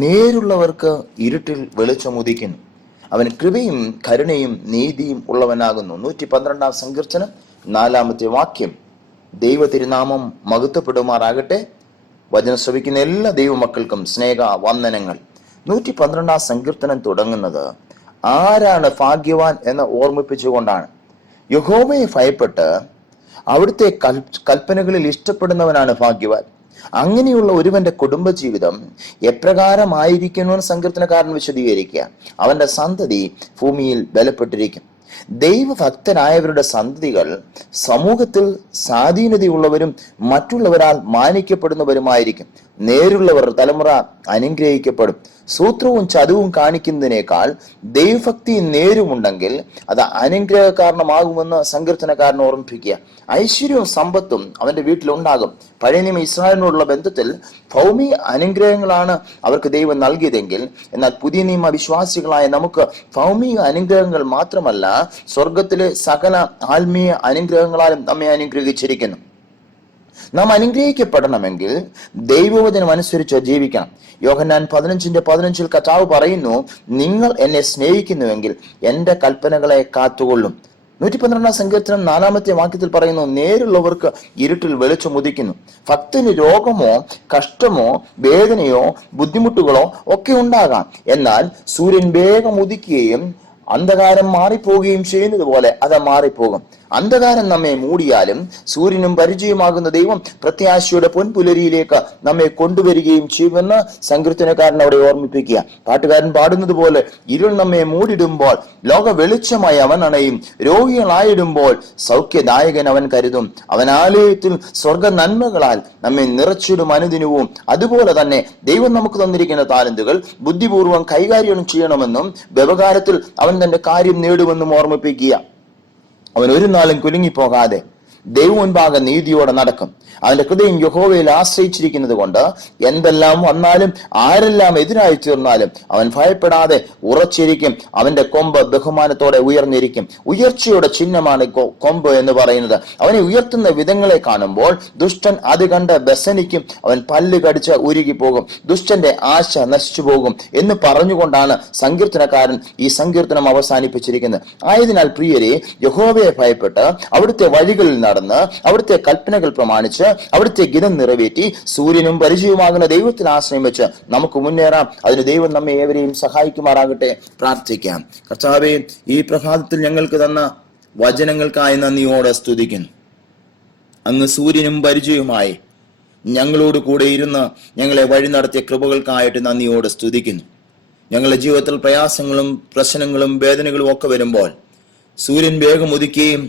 നേരുള്ളവർക്ക് ഇരുട്ടിൽ വെളിച്ചമുദിക്കുന്നു. അവൻ കൃപയും കരുണയും നീതിയും ഉള്ളവനാകുന്നു. 112 സങ്കീർത്തനം 4 വാക്യം. ദൈവ തിരുനാമം മഹത്വപ്പെടുമാറാകട്ടെ. വചനം ശ്രവിക്കുന്ന എല്ലാ ദൈവമക്കൾക്കും സ്നേഹ വന്ദനങ്ങൾ. 112 സങ്കീർത്തനം തുടങ്ങുന്നത് ആരാണ് ഭാഗ്യവാൻ എന്ന് ഓർമ്മിപ്പിച്ചുകൊണ്ടാണ്. യഹോവയെ ഭയപ്പെട്ട് അവിടുത്തെ കൽപ്പനകളിൽ ഇഷ്ടപ്പെടുന്നവനാണ് ഭാഗ്യവാൻ. അങ്ങനെയുള്ള ഒരുവന്റെ കുടുംബജീവിതം എപ്രകാരമായിരിക്കുമെന്ന് സങ്കീർത്തനക്കാരൻ വിശദീകരിക്കുക. അവന്റെ സന്തതി ഭൂമിയിൽ ബലപ്പെട്ടിരിക്കും. ദൈവഭക്തനായവരുടെ സന്തതികൾ സമൂഹത്തിൽ സ്വാധീനതയുള്ളവരും മറ്റുള്ളവരാൽ മാനിക്കപ്പെടുന്നവരുമായിരിക്കും. നേരുള്ളവർ തലമുറ അനുഗ്രഹിക്കപ്പെടും. സൂത്രവും ചതുവും കാണിക്കുന്നതിനേക്കാൾ ദൈവഭക്തിയും നേരുമുണ്ടെങ്കിൽ അത് അനുഗ്രഹ കാരണമാകുമെന്ന് സങ്കീർത്തനക്കാരൻ ഓർമ്മിപ്പിക്കുക. ഐശ്വര്യവും സമ്പത്തും അവന്റെ വീട്ടിലുണ്ടാകും. പഴയ നിയമ ഇസ്രായേലിനോടുള്ള ബന്ധത്തിൽ ഭൗമിക അനുഗ്രഹങ്ങളാണ് അവർക്ക് ദൈവം നൽകിയതെങ്കിൽ, എന്നാൽ പുതിയ നിയമ വിശ്വാസികളായ നമുക്ക് ഭൗമിക അനുഗ്രഹങ്ങൾ മാത്രമല്ല, സ്വർഗത്തിലെ സകല ആത്മീയ അനുഗ്രഹങ്ങളാലും നമ്മെ അനുഗ്രഹിച്ചിരിക്കുന്നു. നാം അനുഗ്രഹിക്കപ്പെടണമെങ്കിൽ ദൈവവചനം അനുസരിച്ച് ജീവിക്കണം. യോഹന്നാൻ 15:15 കർത്താവ് പറയുന്നു, നിങ്ങൾ എന്നെ സ്നേഹിക്കുന്നുവെങ്കിൽ എന്റെ കൽപ്പനകളെ കാത്തുകൊള്ളും. 112 സങ്കീർത്തനം 4 വാക്യത്തിൽ പറയുന്നു, നേരുള്ളവർക്ക് ഇരുട്ടിൽ വെളിച്ചം ഉദിക്കുന്നു. ഭക്തന് രോഗമോ കഷ്ടമോ വേദനയോ ബുദ്ധിമുട്ടുകളോ ഒക്കെ ഉണ്ടാകാം. എന്നാൽ സൂര്യൻ വേഗം ഉദിക്കുകയും അന്ധകാരം മാറിപ്പോവുകയും ചെയ്യുന്നത് പോലെ അത് മാറിപ്പോകും. അന്ധകാരം നമ്മെ മൂടിയാലും സൂര്യനും പരിചയമാകുന്ന ദൈവം പ്രത്യാശയുടെ പൊൻപുലരിയിലേക്ക് നമ്മെ കൊണ്ടുവരികയും ചെയ്യുമെന്ന് സങ്കീർത്തനക്കാരൻ അവിടെ ഓർമ്മിപ്പിക്കുക. പാട്ടുകാരൻ പാടുന്നത് പോലെ, ഇരുൾ നമ്മെ മൂടിടുമ്പോൾ ലോക വെളിച്ചമായി അവൻ അണയും. രോഗികളായിടുമ്പോൾ സൗഖ്യദായകൻ അവൻ കരുതും. അവൻ ആലയത്തിൽ സ്വർഗ നന്മകളാൽ നമ്മെ നിറച്ചിടും അനുദിനവും. അതുപോലെ തന്നെ ദൈവം നമുക്ക് തന്നിരിക്കുന്ന താലന്തുകൾ ബുദ്ധിപൂർവ്വം കൈകാര്യം ചെയ്യണമെന്നും വ്യവഹാരത്തിൽ അവൻ തന്റെ കാര്യം നേടുമെന്നും ഓർമ്മിപ്പിക്കുക. അവൻ ഒരു നാളും കുലുങ്ങിപ്പോകാതെ ദൈവം മുൻപാകെ നീതിയോടെ നടക്കും. അവന്റെ ഹൃദയം യഹോവയിൽ ആശ്രയിച്ചിരിക്കുന്നത് കൊണ്ട് എന്തെല്ലാം വന്നാലും ആരെല്ലാം എതിരായി തീർന്നാലും അവൻ ഭയപ്പെടാതെ ഉറച്ചിരിക്കും. അവന്റെ കൊമ്പ് ബഹുമാനത്തോടെ ഉയർന്നിരിക്കും. ഉയർച്ചയുടെ ചിഹ്നമാണ് കൊമ്പ് എന്ന് പറയുന്നത്. അവനെ ഉയർത്തുന്ന വിധങ്ങളെ കാണുമ്പോൾ ദുഷ്ടൻ അത് കണ്ട് വ്യസനിക്കും. അവൻ പല്ല് കടിച്ച് ഉരുകിപ്പോകും. ദുഷ്ടന്റെ ആശ നശിച്ചു പോകും എന്ന് പറഞ്ഞുകൊണ്ടാണ് സങ്കീർത്തനക്കാരൻ ഈ സങ്കീർത്തനം അവസാനിപ്പിച്ചിരിക്കുന്നത്. ആയതിനാൽ പ്രിയരെ, യഹോവയെ ഭയപ്പെട്ട് അവിടുത്തെ വഴികളിൽ നടന്ന് അവിടുത്തെ കൽപ്പനകൾ പ്രമാണിച്ച് അവിടുത്തെ ഗിതം നിറവേറ്റി സൂര്യനും പരിചയമാകുന്ന ദൈവത്തിൽ ആശ്രയം വെച്ച് നമുക്ക് മുന്നേറാം. അതിന് ദൈവം നമ്മെ ഏവരെയും സഹായിക്കുമാറാകട്ടെ. പ്രാർത്ഥിക്കാം. കർത്താവേ, ഈ പ്രഭാതത്തിൽ ഞങ്ങൾക്ക് തന്ന വചനങ്ങൾക്കായി നന്ദിയോടെ സ്തുതിക്കുന്നു. അങ്ങ് സൂര്യനും പരിചയവുമായി ഞങ്ങളോട് കൂടെ ഇരുന്ന് ഞങ്ങളെ വഴി നടത്തിയ കൃപകൾക്കായിട്ട് നന്ദിയോടെ സ്തുതിക്കുന്നു. ഞങ്ങളുടെ ജീവിതത്തിൽ പ്രയാസങ്ങളും പ്രശ്നങ്ങളും വേദനകളും ഒക്കെ വരുമ്പോൾ സൂര്യൻ വേഗം ഉദിക്കുകയും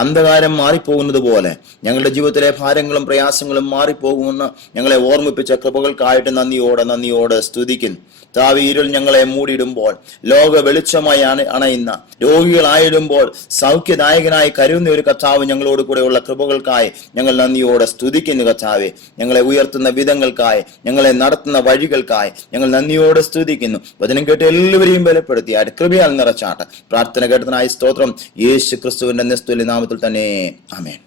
അന്ധകാരം മാറിപ്പോകുന്നത് പോലെ ഞങ്ങളുടെ ജീവിതത്തിലെ ഭാരങ്ങളും പ്രയാസങ്ങളും മാറിപ്പോകുമെന്ന് ഞങ്ങളെ ഓർമ്മിപ്പിച്ച കൃപകൾക്കായിട്ട് നന്ദിയോടെ സ്തുതിക്കുന്നു. ഇരുൾ ഞങ്ങളെ മൂടിയിടുമ്പോൾ ലോക വെളിച്ചമായി അണയുന്ന, രോഗികളായിടുമ്പോൾ സൗഖ്യദായകനായി കരുതുന്ന ഒരു കർത്താവ് ഞങ്ങളോട് കൂടെയുള്ള കൃപകൾക്കായി ഞങ്ങൾ നന്ദിയോടെ സ്തുതിക്കുന്നു. കർത്താവെ, ഞങ്ങളെ ഉയർത്തുന്ന വിധങ്ങൾക്കായി, ഞങ്ങളെ നടത്തുന്ന വഴികൾക്കായി ഞങ്ങൾ നന്ദിയോടെ സ്തുതിക്കുന്നു. വചനം കേട്ട് എല്ലാവരെയും ബലപ്പെടുത്തിയായിട്ട് കൃപയാൽ നിറച്ചാട്ട് പ്രാർത്ഥന കേട്ടതിനായി സ്തോത്രം. യേശു ക്രിസ്തുവിന്റെ നിസ്തുല്യ നാമത്തിൽ തന്നെ, ആമേൻ.